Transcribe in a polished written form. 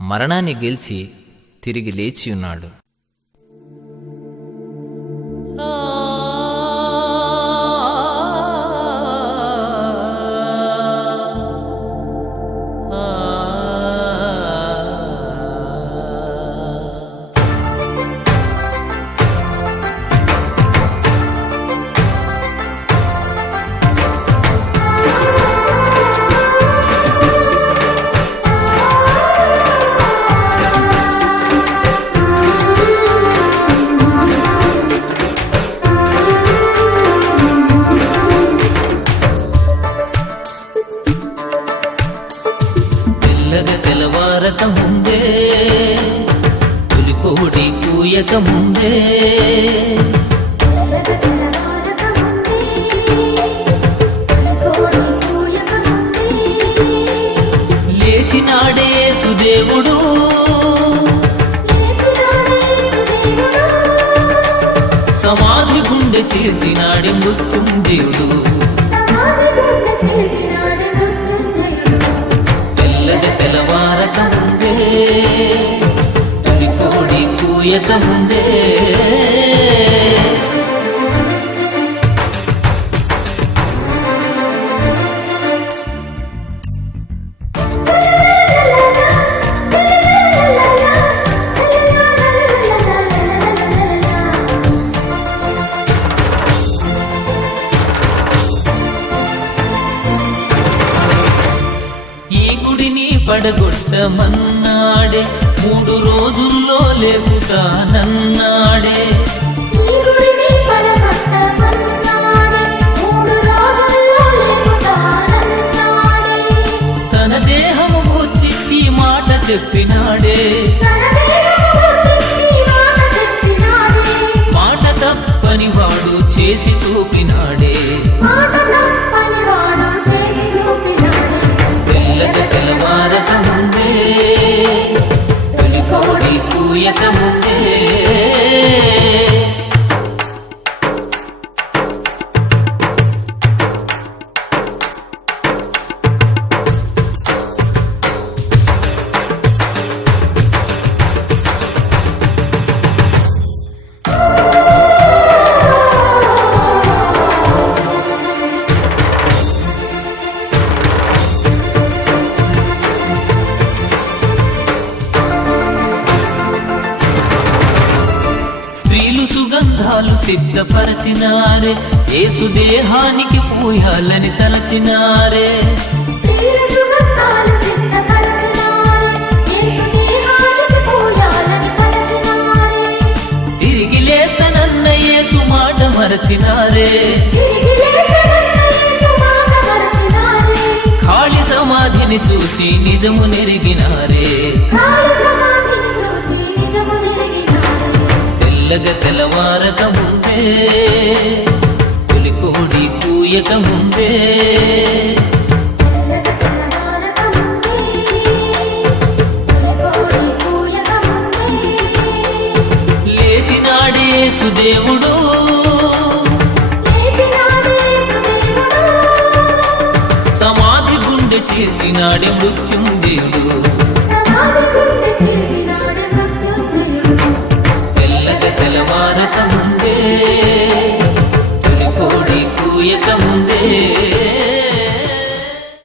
మరణాన్ని గెలిచి తిరిగి లేచి ఉన్నాడు. తెల్లవారక ముందే తొలికోడి కూయక ముందే లేచినాడే సుదేవుడు, సమాధి గుండె చేర్చినాడే మృత్యుంజయుడు. తెల్లవారక ముందే తొలికోడి కూయక ముందే పడగొట్టమన్నాడే, 3 రోజుల్లో లేపుతానన్నాడే. తన దేహము వచ్చి ఈ మాట చెప్పినాడే, మాట తప్పని వాడు చేసి చూపినాడే. తెల్లవారక ముందే తొలికోడి కూయక ముందే సుగంధాలు సిద్ధపరచినారే, యేసు దేహానికి పూయాలని తలచినారే. తిరిగి లేస్తనన్న యేసు మాట మరచినారే. ఖాళీ సమాధిని చూచి నిజము నెరిగినారే. తెల్లవారక ముందే తొలికోడి కూయక ముందే లేచినాడే సుదేవుడు, సమాధి గుండె చేర్చినాడే మృత్యుంజయుడు.